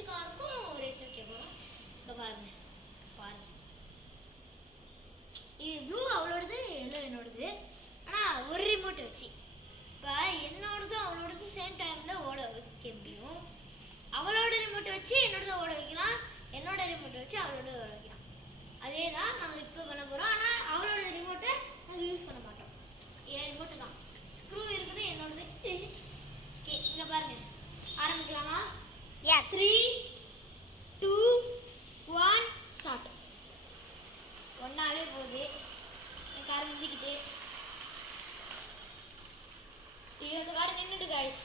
பச்சை காருக்கும் ரேஸ் வைக்க போகிறோம். இங்கே பாருங்க பாருங்க, இது ப்ளூ அவளோடது, எல்லோ என்னோடது. ஆனால் ஒரு ரிமோட் வச்சு இப்போ என்னோடதும் அவளோடதும் சேம் டைமில் ஓட வைக்க முடியும். அவளோட ரிமோட்டை வச்சு என்னோடதை ஓட வைக்கலாம், என்னோட ரிமோட்டை வச்சு அவளோட ஓட வைக்கலாம். அதே தான் நாங்கள் இப்போ பண்ண போகிறோம். ஆனால் அவளோட ரிமோட்டை நாங்கள் யூஸ் பண்ண மாட்டோம், என் ரிமோட்டு தான். ஸ்க்ரூ இருக்குது என்னோடது. ஓகே, இங்கே பாருங்க, ஆரம்பிக்கலாமா? 3 2 1 ஸ்டார்ட். ஒன்றாவே போகுது, என் கார் நின்றுக்கிட்டு. இது அந்த கார் நின்றுட்டு காய்ஸ்.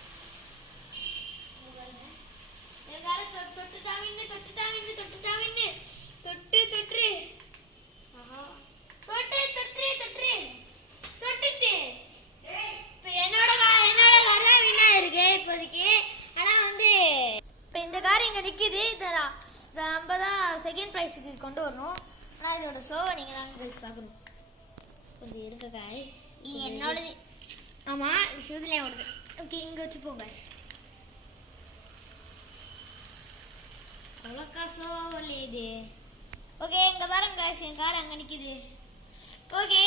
என் காரை தொட்டுட்டாவின்னு தொட்டு ஆஹா தொட்டுட்டு இப்போ என்னோட கார் தான் வின் ஆயிருக்கு இப்போதைக்கு. ஆனால் வந்து இப்போ இந்த கார் இங்கே நிற்கிது, இதை நம்ம தான் செகண்ட் ப்ரைஸுக்கு கொண்டு வரணும். ஆனால் இதோட ஸ்லோவை நீங்கள் தான் கைஸ் பார்க்கணும். கொஞ்சம் இருக்க காய், இது என்னோடது. ஆமாம், இது சிவதுலையோடது. ஓகே, இங்கே வச்சுப்போம் காய்ஸ். அவ்வளோக்கா ஸ்லோவாக இல்லையே இது. ஓகே, இங்கே பாருங்க காய்ஸ், என் கார் அங்கே நிற்கிது. Okay,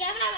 camera